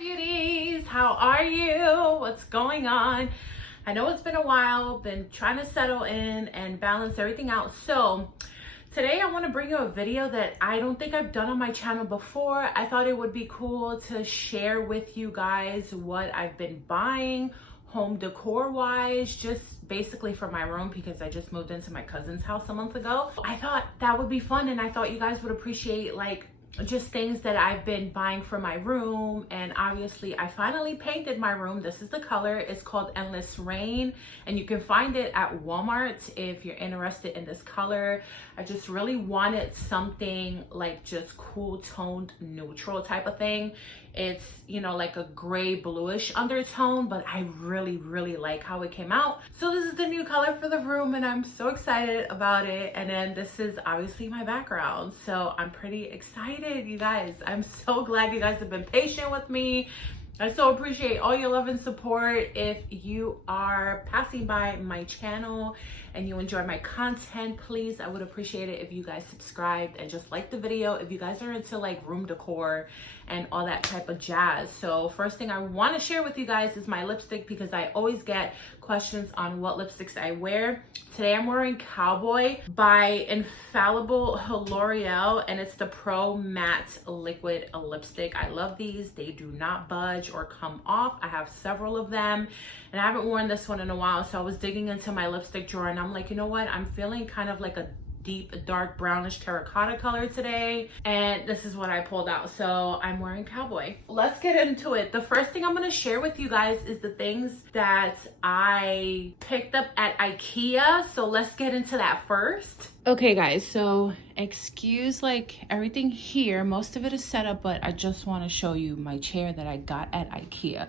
beauties, how are you? What's going on? I know it's been a while, been trying to settle in and balance everything out. So today I want to bring you a video that I don't think I've done on my channel before. I thought it would be cool to share with you guys what I've been buying home decor wise, just basically for my room, because I just moved into my cousin's house a month ago. I thought that would be fun, and I thought you guys would appreciate like just things that I've been buying for my room. And obviously I finally painted my room. This is the color. It's called Endless Rain, and you can find it at Walmart if you're interested in this color. I just really wanted something like just cool toned neutral type of thing. It's, you know, like a gray bluish undertone, but I really like how it came out. So this is the new color for the room, and I'm so excited about it. And then this is obviously my background, so I'm pretty excited, you guys. I'm so glad you guys have been patient with me. I so appreciate all your love and support. If you are passing by my channel and you enjoy my content, please, I would appreciate it if you guys subscribed and just like the video if you guys are into like room decor and all that type of jazz. So first thing I want to share with you guys is my lipstick, because I always get questions on what lipsticks I wear. Today I'm wearing Cowboy by Infallible L'Oreal, and it's the Pro Matte Liquid Lipstick. I love these. They do not budge or come off. I have several of them, and I haven't worn this one in a while, so I was digging into my lipstick drawer and I'm like, you know what, I'm feeling kind of like a deep dark brownish terracotta color today, and this is what I pulled out. So I'm wearing Cowboy. Let's get into it. The first thing I'm going to share with you guys is the things that I picked up at IKEA. So let's get into that first. Okay guys, so excuse like everything here, most of it is set up, but I just want to show you my chair that I got at IKEA.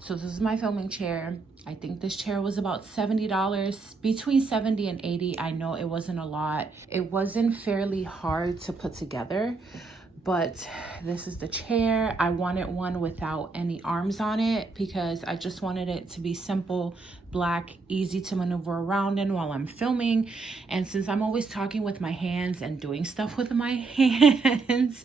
So this is my filming chair. I think this chair was about $70, between 70 and 80. I know it wasn't a lot. It wasn't fairly hard to put together, but this is the chair. I wanted one without any arms on it because I just wanted it to be simple, black, easy to maneuver around in while I'm filming. And since I'm always talking with my hands and doing stuff with my hands,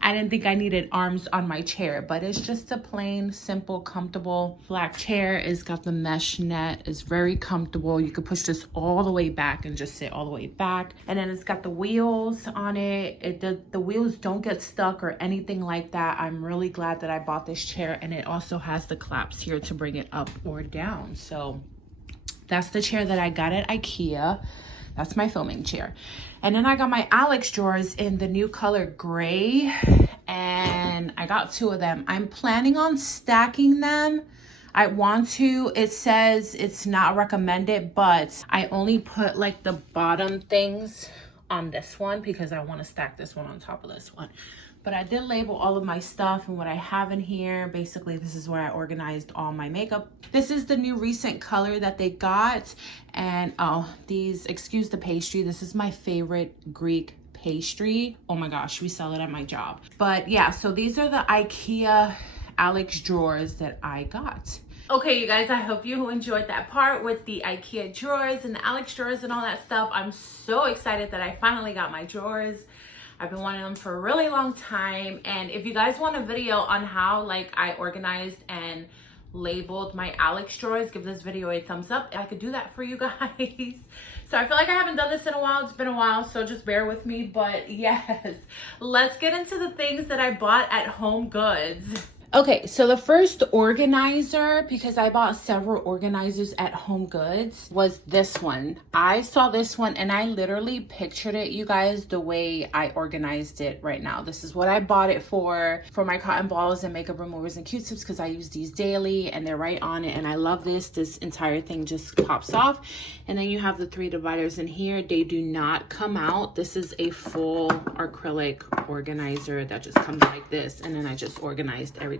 I didn't think I needed arms on my chair, but it's just a plain, simple, comfortable black chair. It's got the mesh net. It's very comfortable. You could push this all the way back and just sit all the way back. And then it's got the wheels on it. The wheels don't get stuck or anything like that. I'm really glad that I bought this chair, and it also has the claps here to bring it up or down. So that's the chair that I got at IKEA. That's my filming chair. And then I got my Alex drawers in the new color gray, and I got two of them. I'm planning on stacking them. I want to. It says it's not recommended, but I only put like the bottom things on this one because I want to stack this one on top of this one. But I did label all of my stuff and what I have in here. Basically, this is where I organized all my makeup. This is the new recent color that they got. And oh, these, excuse the pastry. This is my favorite Greek pastry. Oh my gosh, we sell it at my job. But yeah, so these are the IKEA Alex drawers that I got. Okay, you guys, I hope you enjoyed that part with the IKEA drawers and the Alex drawers and all that stuff. I'm so excited that I finally got my drawers. I've been wanting them for a really long time. And if you guys want a video on how like I organized and labeled my Alex drawers, give this video a thumbs up. I could do that for you guys. So I feel like I haven't done this in a while. It's been a while, so just bear with me. But yes, let's get into the things that I bought at HomeGoods. Okay, so the first organizer, because I bought several organizers at HomeGoods, was this one. I saw this one and I literally pictured it, you guys, the way I organized it right now. This is what I bought it for my cotton balls and makeup removers and Q-tips, because I use these daily and they're right on it. And I love this. This entire thing just pops off. And then you have the three dividers in here. They do not come out. This is a full acrylic organizer that just comes like this. And then I just organized everything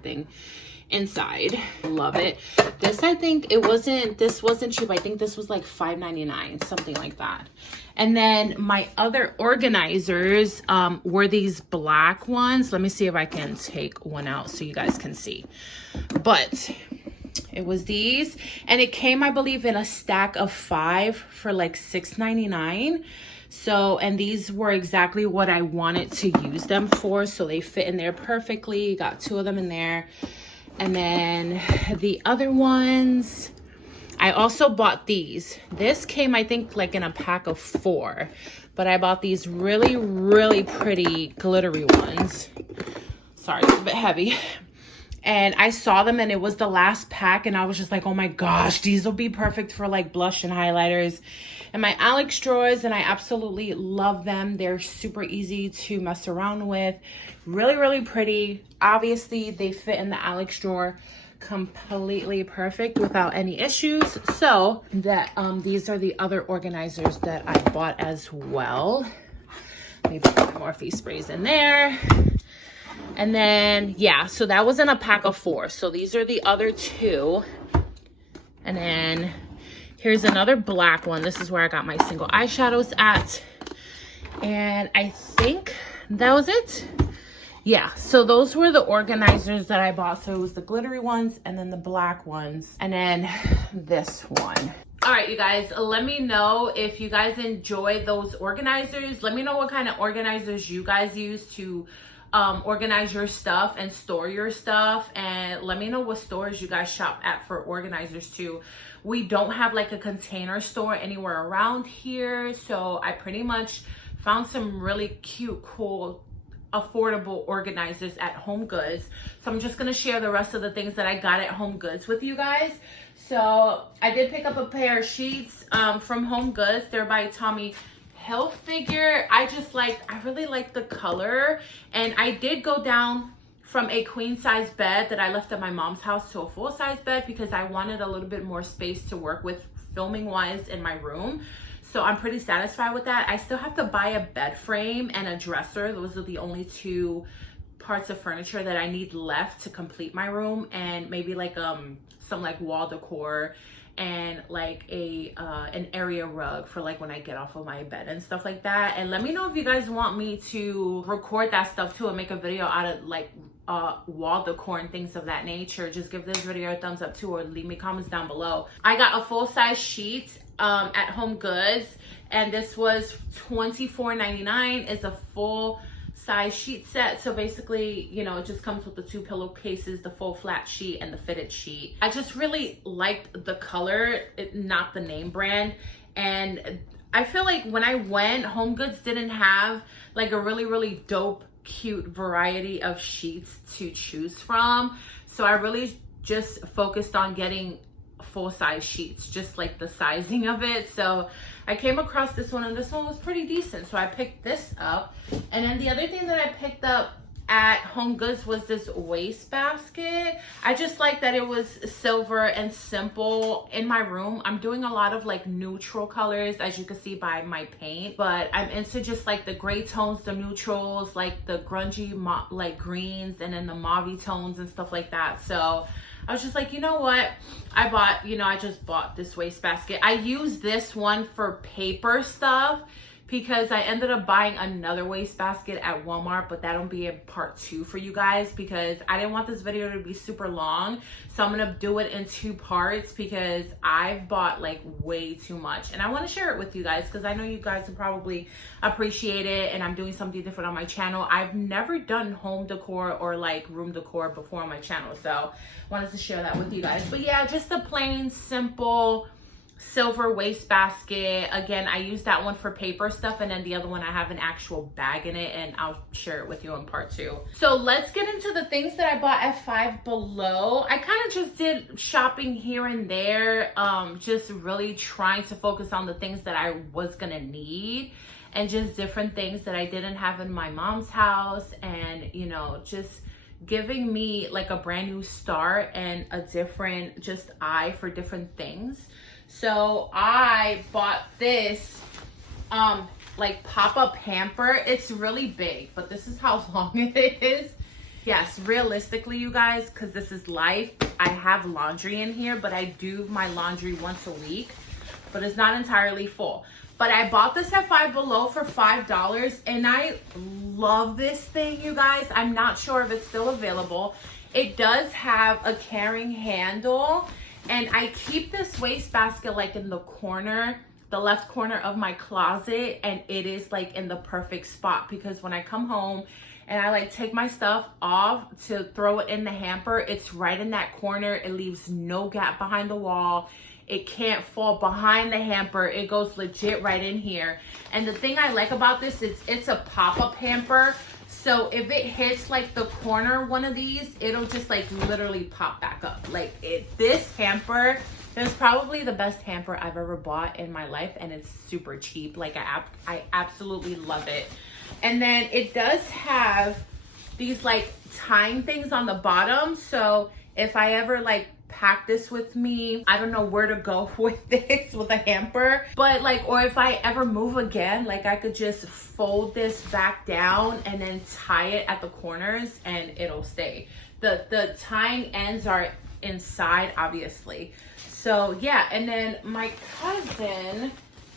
inside. Love it. This, I think this wasn't cheap. I think this was like $5.99, something like that. And then my other organizers were these black ones. Let me see if I can take one out so you guys can see. But it was these, and it came, I believe, in a stack of 5 for like $6.99. So, and these were exactly what I wanted to use them for. So they fit in there perfectly. Got 2 of them in there. And then the other ones, I also bought these. This came, I think, like in a pack of 4. But I bought these really, really pretty glittery ones. Sorry, it's a bit heavy. And I saw them and it was the last pack and I was just like, oh my gosh, these will be perfect for like blush and highlighters and my Alex drawers, and I absolutely love them. They're super easy to mess around with. Really, really pretty. Obviously, they fit in the Alex drawer completely perfect without any issues. So that these are the other organizers that I bought as well. Maybe put more face sprays in there. And then, yeah, so that was in a pack of 4. So these are the other 2. And then here's another black one. This is where I got my single eyeshadows at. And I think that was it. Yeah, so those were the organizers that I bought. So it was the glittery ones and then the black ones. And then this one. All right, you guys, let me know if you guys enjoy those organizers. Let me know what kind of organizers you guys use to organize your stuff and store your stuff, and let me know what stores you guys shop at for organizers too. We don't have like a container store anywhere around here, so I pretty much found some really cute, cool, affordable organizers at HomeGoods. So I'm just gonna share the rest of the things that I got at HomeGoods with you guys. So I did pick up a pair of sheets from HomeGoods. They're by Tommy Hilfiger. I really like the color, and I did go down from a queen size bed that I left at my mom's house to a full size bed because I wanted a little bit more space to work with filming wise in my room. So I'm pretty satisfied with that. I still have to buy a bed frame and a dresser. Those are the only 2 parts of furniture that I need left to complete my room, and maybe like some like wall decor and like an area rug for like when I get off of my bed and stuff like that. And let me know if you guys want me to record that stuff too and make a video out of like wall decor and things of that nature. Just give this video a thumbs up too, or leave me comments down below. I got a full size sheet at HomeGoods, and this was $24.99. It's a full size sheet set. So basically, you know, it just comes with the 2 pillowcases, the full flat sheet and the fitted sheet. I just really liked the color, not the name brand. And I feel like when I went, HomeGoods didn't have like a really, really dope, cute variety of sheets to choose from. So I really just focused on getting full size sheets, just like the sizing of it. So I came across this one, and this one was pretty decent, so I picked this up. And then the other thing that I picked up at HomeGoods was this wastebasket. I just like that it was silver and simple. In my room, I'm doing a lot of like neutral colors, as you can see by my paint, but I'm into just like the gray tones, the neutrals, like the grungy like greens, and then the mauve tones and stuff like that. So I was just like, you know what? I just bought this wastebasket. I use this one for paper stuff because I ended up buying another wastebasket at Walmart, but that'll be a part 2 for you guys because I didn't want this video to be super long. So I'm gonna do it in 2 parts because I've bought like way too much, and I wanna share it with you guys because I know you guys will probably appreciate it, and I'm doing something different on my channel. I've never done home decor or like room decor before on my channel, so wanted to share that with you guys. But yeah, just a plain, simple, silver wastebasket. Again, I use that one for paper stuff, and then the other one I have an actual bag in it, and I'll share it with you in part 2. So let's get into the things that I bought at Five Below. I kind of just did shopping here and there, just really trying to focus on the things that I was gonna need, and just different things that I didn't have in my mom's house, and you know, just giving me like a brand new start and a different just eye for different things. So I bought this like pop-up hamper. It's really big, but this is how long it is. Yes, realistically, you guys, because this is life, I have laundry in here, but I do my laundry once a week, but it's not entirely full. But I bought this at Five Below for $5, and I love this thing, you guys. I'm not sure if it's still available. It does have a carrying handle, and I keep this wastebasket like in the corner, the left corner of my closet, and it is like in the perfect spot because when I come home and I like take my stuff off to throw it in the hamper, it's right in that corner. It leaves no gap behind the wall. It can't fall behind the hamper. It goes legit right in here. And the thing I like about this is it's a pop-up hamper. So if it hits like the corner one of these, it'll just like literally pop back up. Like this hamper is probably the best hamper I've ever bought in my life, and it's super cheap. Like I absolutely love it. And then it does have these like tying things on the bottom. So if I ever like pack this with me, I don't know where to go with this, with a hamper, but like, or if I ever move again, like I could just fold this back down and then tie it at the corners and it'll stay. The tying ends are inside, obviously. So yeah, and then my cousin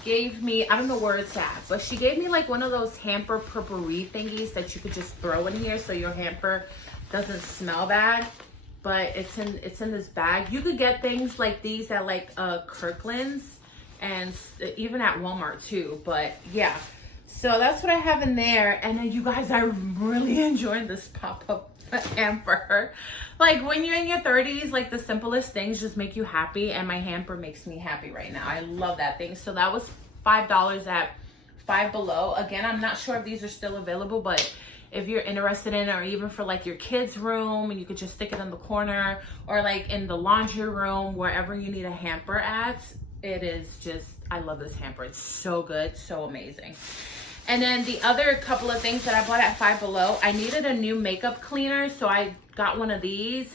gave me, I don't know where it's at, but she gave me like one of those hamper potpourri thingies that you could just throw in here so your hamper doesn't smell bad. But it's in this bag. You could get things like these at like Kirkland's and even at Walmart too. But yeah, so that's what I have in there. And then you guys, I'm really enjoying this pop-up hamper. Like when you're in your 30s, like the simplest things just make you happy, and my hamper makes me happy right now. I love that thing. So that was $5 at Five Below. Again, I'm not sure if these are still available, but if you're interested in it, or even for like your kids' room, and you could just stick it in the corner, or like in the laundry room, wherever you need a hamper at, it is just, I love this hamper. It's so good, so amazing. And then the other couple of things that I bought at Five Below, I needed a new makeup cleaner, so I got one of these.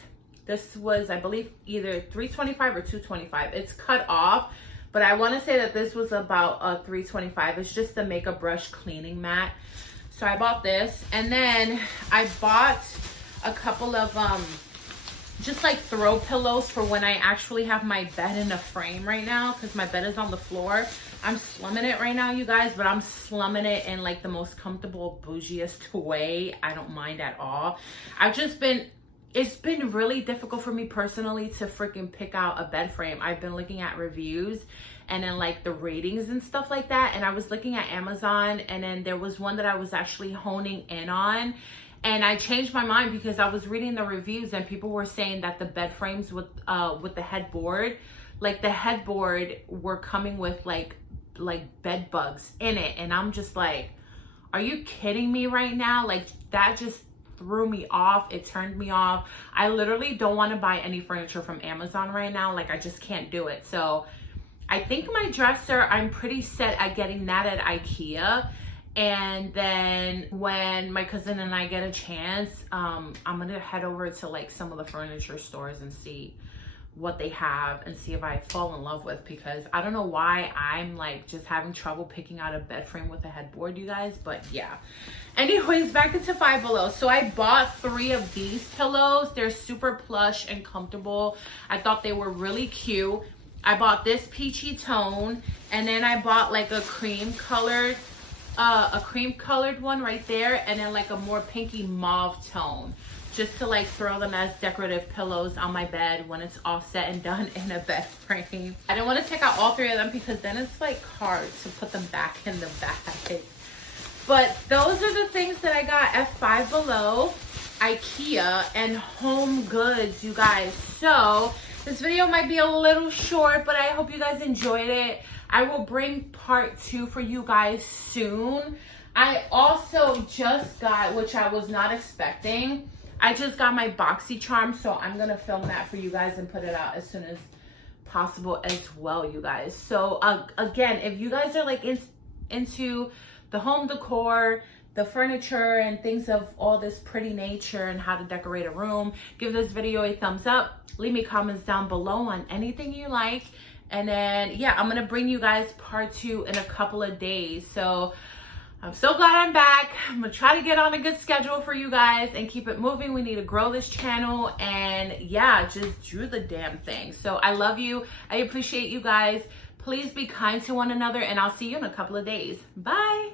This was, I believe, either $3.25 or $2.25. It's cut off, but I want to say that this was about $3.25. It's just a makeup brush cleaning mat. So I bought this, and then I bought a couple of just like throw pillows for when I actually have my bed in a frame right now, because my bed is on the floor. I'm slumming it right now, you guys, but I'm slumming it in like the most comfortable, bougiest way. I don't mind at all. It's been really difficult for me personally to freaking pick out a bed frame. I've been looking at reviews and then like the ratings and stuff like that. And I was looking at Amazon, and then there was one that I was actually honing in on. And I changed my mind because I was reading the reviews and people were saying that the bed frames with the headboard, like the headboard were coming with like bed bugs in it. And I'm just like, are you kidding me right now? Like that just threw me off. It turned me off. I literally don't want to buy any furniture from Amazon right now. Like I just can't do it. So I think my dresser, I'm pretty set at getting that at IKEA. And then when my cousin and I get a chance, I'm gonna head over to like some of the furniture stores and see what they have and see if I fall in love with, because I don't know why I'm like just having trouble picking out a bed frame with a headboard, you guys. But yeah, anyways, back into Five Below. So I bought 3 of these pillows. They're super plush and comfortable. I thought they were really cute. I bought this peachy tone, and then I bought like a cream colored one right there, and then like a more pinky mauve tone, just to like throw them as decorative pillows on my bed when it's all said and done in a bed frame. I didn't want to take out all 3 of them because then it's like hard to put them back in the bag. But those are the things that I got at Five Below, IKEA, and HomeGoods, you guys. So this video might be a little short, but I hope you guys enjoyed it. I will bring part 2 for you guys soon. I also just got, which I was not expecting, I just got my BoxyCharm, so I'm gonna film that for you guys and put it out as soon as possible as well, you guys. So again, if you guys are like into the home decor, the furniture, and things of all this pretty nature and how to decorate a room, give this video a thumbs up. Leave me comments down below on anything you like. And then, yeah, I'm going to bring you guys part 2 in a couple of days. So I'm so glad I'm back. I'm going to try to get on a good schedule for you guys and keep it moving. We need to grow this channel and, yeah, just do the damn thing. So I love you. I appreciate you guys. Please be kind to one another, and I'll see you in a couple of days. Bye.